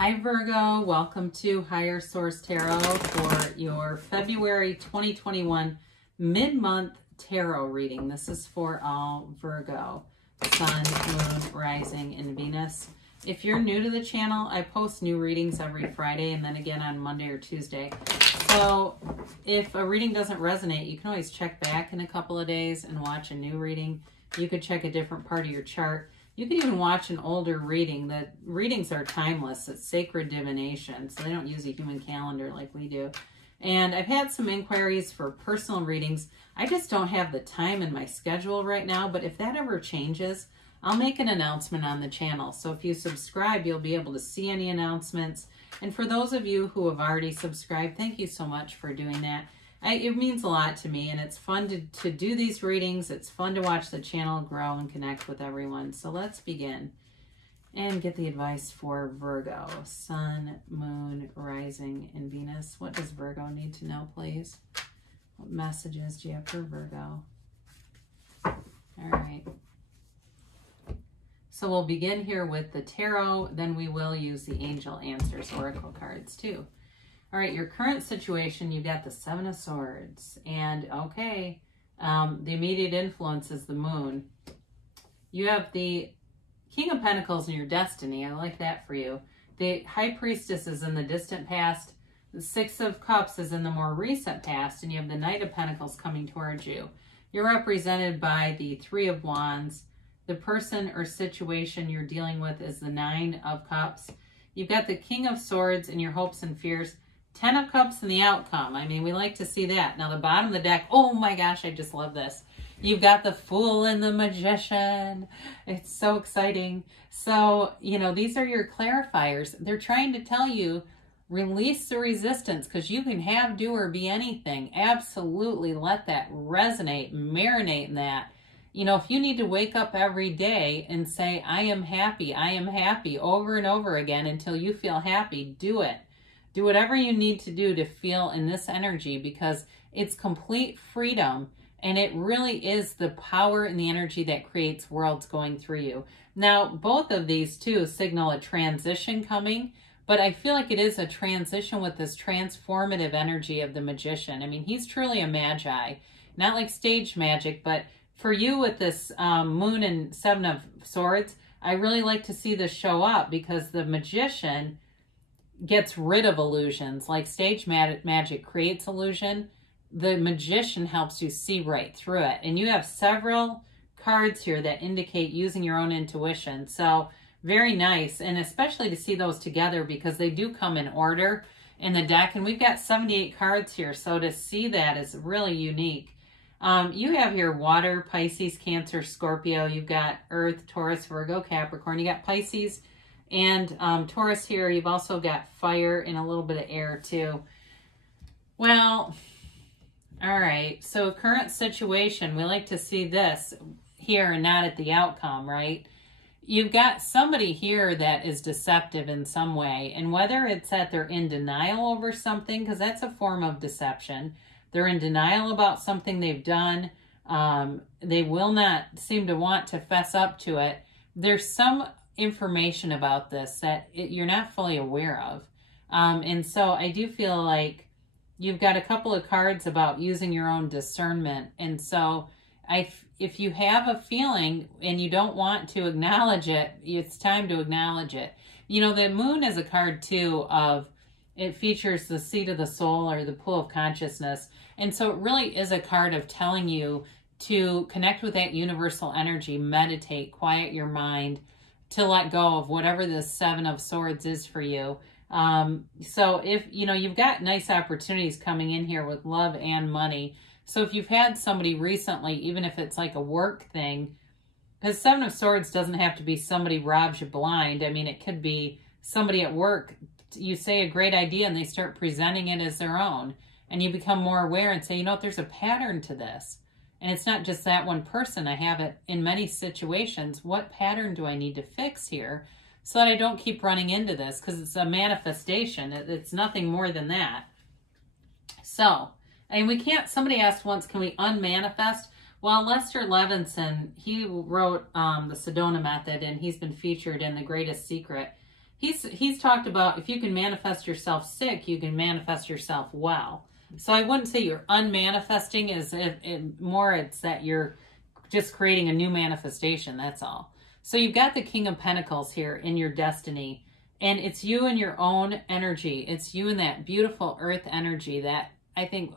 Hi Virgo, welcome to Higher Source Tarot for your February 2021 mid-month tarot reading. This is for all Virgo, Sun, Moon, Rising, and Venus. If you're new to the channel, I post new readings every Friday and then again on Monday or Tuesday. So if a reading doesn't resonate, you can always check back in a couple of days and watch a new reading. You could check a different part of your chart. You can even watch an older reading. The readings are timeless. It's sacred divination, so they don't use a human calendar like we do. And I've had some inquiries for personal readings. I just don't have the time in my schedule right now, but if that ever changes, I'll make an announcement on the channel. So if you subscribe, you'll be able to see any announcements. And for those of you who have already subscribed, thank you so much for doing that. It means a lot to me, and it's fun to do these readings. It's fun to watch the channel grow and connect with everyone. So let's begin and get the advice for Virgo, Sun, Moon, Rising, and Venus. What does Virgo need to know, please? What messages do you have for Virgo? All right. So we'll begin here with the tarot, then we will use the Angel Answers Oracle cards too. All right, your current situation, you've got the Seven of Swords. And, okay, the immediate influence is the Moon. You have the King of Pentacles in your destiny. I like that for you. The High Priestess is in the distant past. The Six of Cups is in the more recent past. And you have the Knight of Pentacles coming towards you. You're represented by the Three of Wands. The person or situation you're dealing with is the Nine of Cups. You've got the King of Swords in your hopes and fears. 10 of Cups in the outcome. I mean, we like to see that. Now, the bottom of the deck, oh my gosh, I just love this. You've got the Fool and the Magician. It's so exciting. So, you know, these are your clarifiers. They're trying to tell you, release the resistance, because you can have, do, or be anything. Absolutely let that resonate, marinate in that. You know, if you need to wake up every day and say, I am happy, over and over again until you feel happy, do it. Do whatever you need to do to feel in this energy, because it's complete freedom, and it really is the power and the energy that creates worlds going through you. Now, both of these too signal a transition coming, but I feel like it is a transition with this transformative energy of the Magician. I mean, he's truly a magi, not like stage magic, but for you with this Moon and Seven of Swords, I really like to see this show up, because the Magician gets rid of illusions. Like stage magic creates illusion, the Magician helps you see right through it. And you have several cards here that indicate using your own intuition. So very nice, and especially to see those together, because they do come in order in the deck. And we've got 78 cards here, so to see that is really unique. You have here water, Pisces, Cancer, Scorpio. You've got Earth, Taurus, Virgo, Capricorn. You got Pisces and Taurus here. You've also got fire and a little bit of air too. Well, all right. So current situation, we like to see this here and not at the outcome, right? You've got somebody here that is deceptive in some way. And whether it's that they're in denial over something, because that's a form of deception. They're in denial about something they've done. They will not seem to want to fess up to it. There's some information about this that you're not fully aware of. And so I do feel like you've got a couple of cards about using your own discernment. And so if you have a feeling and you don't want to acknowledge it, it's time to acknowledge it. You know, the Moon is a card too of, it features the seat of the soul or the pool of consciousness. And so it really is a card of telling you to connect with that universal energy, meditate, quiet your mind, to let go of whatever the Seven of Swords is for you. So if, you know, you've got nice opportunities coming in here with love and money. So if you've had somebody recently, even if it's like a work thing, because Seven of Swords doesn't have to be somebody robs you blind. I mean, it could be somebody at work. You say a great idea and they start presenting it as their own. And you become more aware and say, you know what, there's a pattern to this. And it's not just that one person. I have it in many situations. What pattern do I need to fix here so that I don't keep running into this? Because it's a manifestation. It's nothing more than that. So, and we can't, somebody asked once, can we unmanifest? Well, Lester Levinson, he wrote the Sedona Method, and he's been featured in The Greatest Secret. he's talked about if you can manifest yourself sick, you can manifest yourself well. So I wouldn't say you're unmanifesting, more it's that you're just creating a new manifestation, that's all. So you've got the King of Pentacles here in your destiny, and it's you and your own energy. It's you and that beautiful earth energy that I think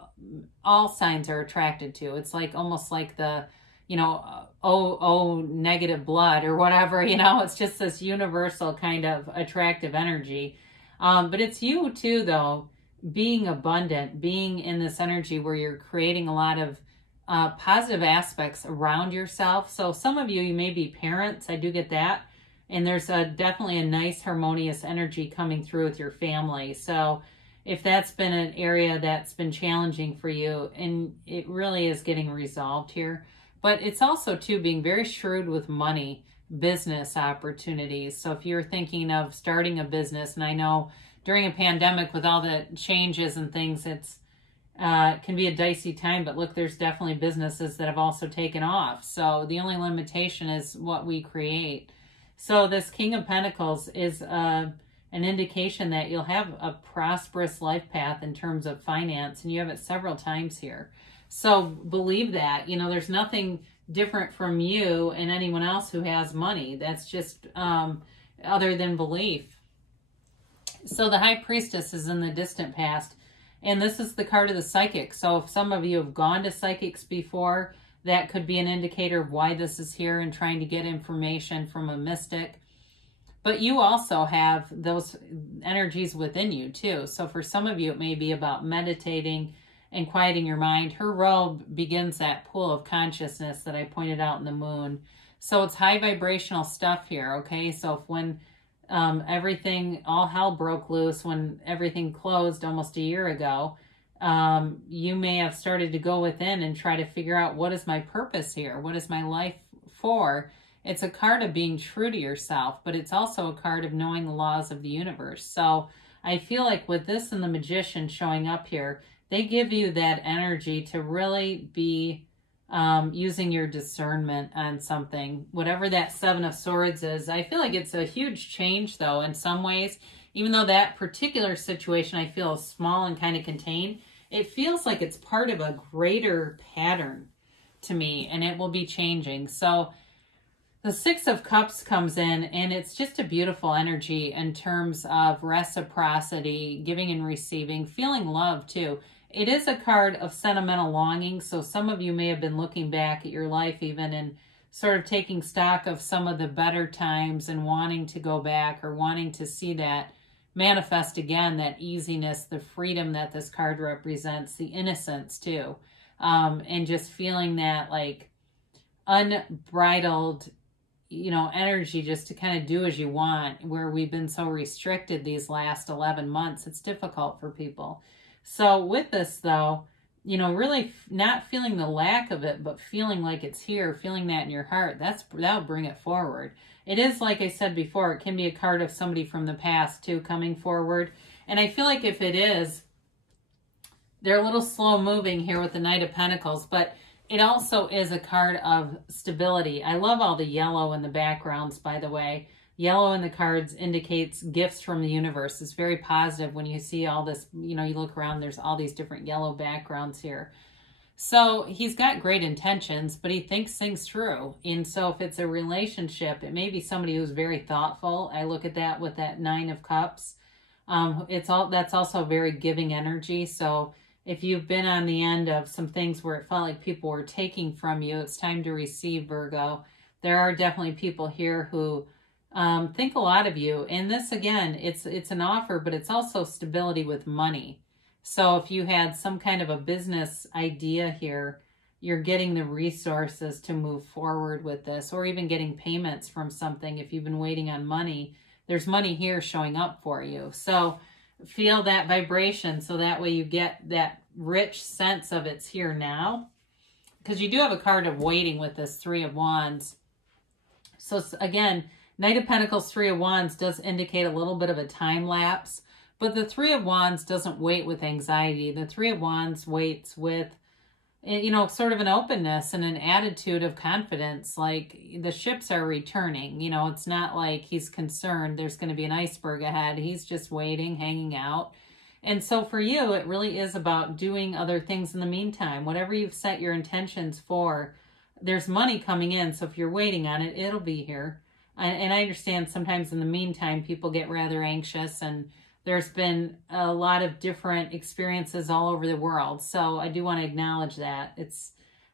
all signs are attracted to. It's like almost like the, you know, O negative blood or whatever, you know, it's just this universal kind of attractive energy. But it's you too, though, being abundant, being in this energy where you're creating a lot of positive aspects around yourself. So some of you may be parents. I do get that. And there's definitely a nice harmonious energy coming through with your family. So if that's been an area that's been challenging for you, and it really is getting resolved here. But it's also too being very shrewd with money, business opportunities. So if you're thinking of starting a business, and I know during a pandemic with all the changes and things, it's can be a dicey time, but look, there's definitely businesses that have also taken off. So the only limitation is what we create. So this King of Pentacles is an indication that you'll have a prosperous life path in terms of finance, and you have it several times here. So believe that, you know, there's nothing different from you and anyone else who has money. That's just other than belief. So the High Priestess is in the distant past, and this is the card of the psychic. So if some of you have gone to psychics before, that could be an indicator of why this is here and trying to get information from a mystic. But you also have those energies within you too. So for some of you, it may be about meditating and quieting your mind. Her robe begins that pool of consciousness that I pointed out in the moon. So it's high vibrational stuff here, okay? So if when everything, all hell broke loose, when everything closed almost a year ago, you may have started to go within and try to figure out, what is my purpose here? What is my life for? It's a card of being true to yourself, but it's also a card of knowing the laws of the universe. So I feel like with this and the Magician showing up here, they give you that energy to really be using your discernment on something. Whatever that Seven of Swords is, I feel like it's a huge change, though, in some ways. Even though that particular situation I feel is small and kind of contained, it feels like it's part of a greater pattern to me, and it will be changing. So the Six of Cups comes in, and it's just a beautiful energy in terms of reciprocity, giving and receiving, feeling love too. It is a card of sentimental longing, so some of you may have been looking back at your life even and sort of taking stock of some of the better times and wanting to go back or wanting to see that manifest again, that easiness, the freedom that this card represents, the innocence too, and just feeling that like unbridled, you know, energy just to kind of do as you want, where we've been so restricted these last 11 months. It's difficult for people. So with this though, you know, really not feeling the lack of it, but feeling like it's here, feeling that in your heart, that'll bring it forward. It is, like I said before, it can be a card of somebody from the past too coming forward. And I feel like if it is, they're a little slow moving here with the Knight of Pentacles, but it also is a card of stability. I love all the yellow in the backgrounds, by the way. Yellow in the cards indicates gifts from the universe. It's very positive when you see all this, you know, you look around, there's all these different yellow backgrounds here. So he's got great intentions, but he thinks things through. And so if it's a relationship, it may be somebody who's very thoughtful. I look at that with that Nine of Cups. That's also very giving energy. So if you've been on the end of some things where it felt like people were taking from you, it's time to receive, Virgo. There are definitely people here who think a lot of you. And this, again, it's an offer, but it's also stability with money. So if you had some kind of a business idea here, you're getting the resources to move forward with this, or even getting payments from something. If you've been waiting on money, there's money here showing up for you. So feel that vibration, so that way you get that rich sense of it's here now. Because you do have a card of waiting with this Three of Wands. So again, Knight of Pentacles, Three of Wands does indicate a little bit of a time lapse. But the Three of Wands doesn't wait with anxiety. The Three of Wands waits with you know, sort of an openness and an attitude of confidence. Like the ships are returning, you know, it's not like he's concerned there's going to be an iceberg ahead. He's just waiting, hanging out. And so for you, it really is about doing other things in the meantime. Whatever you've set your intentions for, there's money coming in. So if you're waiting on it, it'll be here. And I understand sometimes in the meantime, people get rather anxious, and there's been a lot of different experiences all over the world. So I do want to acknowledge that.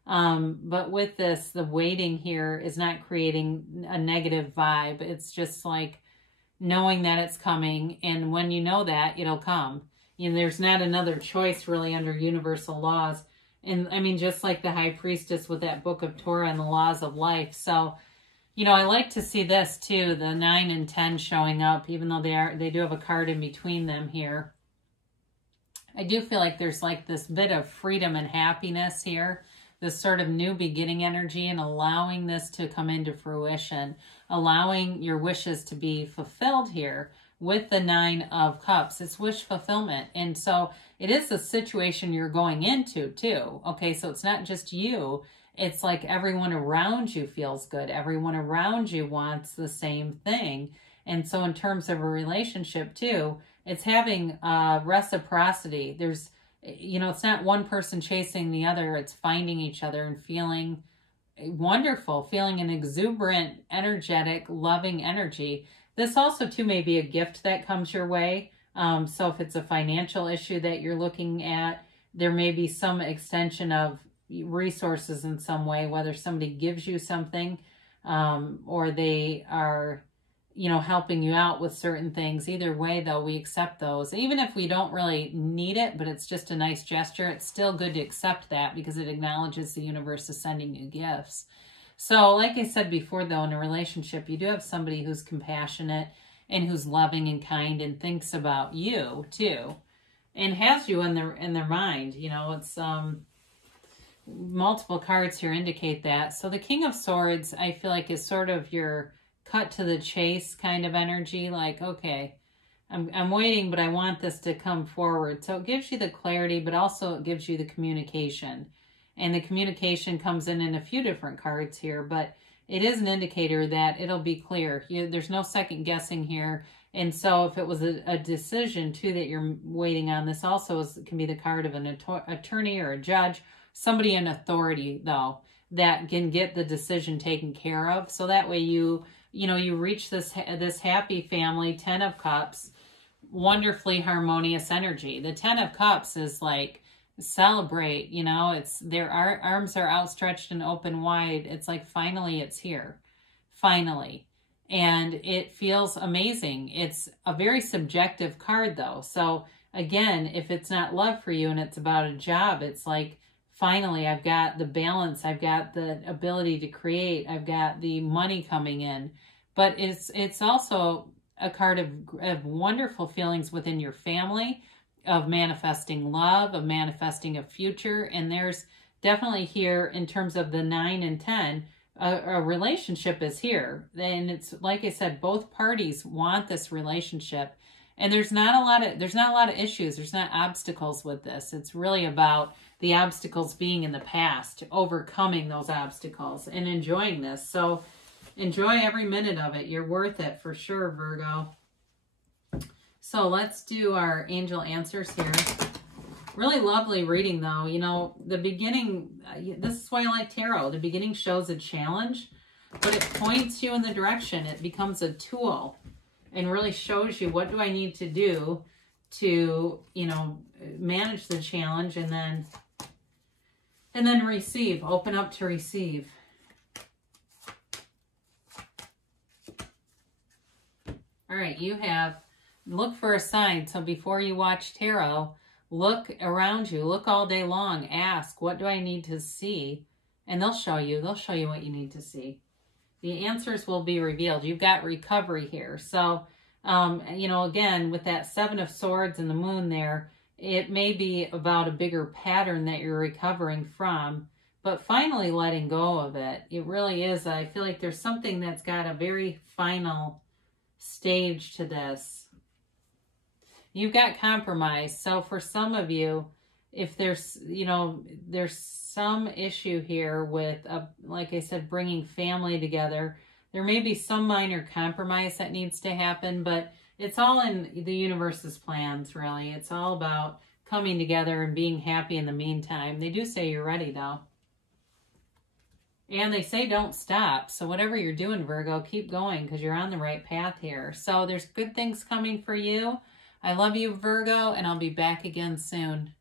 But with this, the waiting here is not creating a negative vibe. It's just like knowing that it's coming. And when you know that, it'll come. You know, there's not another choice really under universal laws. And I mean, just like the high priestess with that book of Torah and the laws of life. So, you know, I like to see this too, the 9 and 10 showing up, even though they do have a card in between them here. I do feel like there's like this bit of freedom and happiness here, this sort of new beginning energy, and allowing this to come into fruition, allowing your wishes to be fulfilled here with the 9 of Cups. It's wish fulfillment. And so it is a situation you're going into too. Okay, so it's not just you. It's like everyone around you feels good. Everyone around you wants the same thing. And so in terms of a relationship too, it's having reciprocity. There's, you know, it's not one person chasing the other. It's finding each other and feeling wonderful, feeling an exuberant, energetic, loving energy. This also too may be a gift that comes your way. So if it's a financial issue that you're looking at, there may be some extension of resources in some way, whether somebody gives you something or they are, you know, helping you out with certain things. Either way, though, we accept those. Even if we don't really need it, but it's just a nice gesture, it's still good to accept that because it acknowledges the universe is sending you gifts. So like I said before, though, in a relationship, you do have somebody who's compassionate and who's loving and kind and thinks about you, too, and has you in their mind. You know, it's multiple cards here indicate that. So the King of Swords, I feel like, is sort of your cut to the chase kind of energy. Like, okay, I'm waiting, but I want this to come forward. So it gives you the clarity, but also it gives you the communication. And the communication comes in a few different cards here, but it is an indicator that it'll be clear. There's no second guessing here. And so if it was a decision too that you're waiting on, this also can be the card of an attorney or a judge, somebody in authority though, that can get the decision taken care of. So that way you reach this happy family, 10 of Cups, wonderfully harmonious energy. The 10 of Cups is like, celebrate, you know, it's their arms are outstretched and open wide. It's like, finally it's here, finally. And it feels amazing. It's a very subjective card though. So again, if it's not love for you and it's about a job, it's like, finally, I've got the balance. I've got the ability to create. I've got the money coming in. But it's also a card of wonderful feelings within your family, of manifesting love, of manifesting a future. And there's definitely here, in terms of the 9 and 10, a relationship is here. And it's, like I said, both parties want this relationship. And there's not a lot of issues. There's not obstacles with this. It's really about the obstacles being in the past, overcoming those obstacles and enjoying this. So enjoy every minute of it. You're worth it for sure, Virgo. So let's do our angel answers here. Really lovely reading though. You know, the beginning, this is why I like tarot. The beginning shows a challenge, but it points you in the direction. It becomes a tool and really shows you, what do I need to do to, you know, manage the challenge and then receive, open up to receive. All right, you have, look for a sign. So before you watch tarot, look around you, look all day long, ask, what do I need to see? And they'll show you what you need to see. The answers will be revealed. You've got recovery here. So, you know, again, with that 7 of Swords and the moon there, it may be about a bigger pattern that you're recovering from, but finally letting go of it. It really is. I feel like there's something that's got a very final stage to this. You've got compromise. So for some of you, if there's, you know, there's some issue here with, like I said, bringing family together. There may be some minor compromise that needs to happen, but it's all in the universe's plans, really. It's all about coming together and being happy in the meantime. They do say you're ready, though. And they say don't stop. So whatever you're doing, Virgo, keep going because you're on the right path here. So there's good things coming for you. I love you, Virgo, and I'll be back again soon.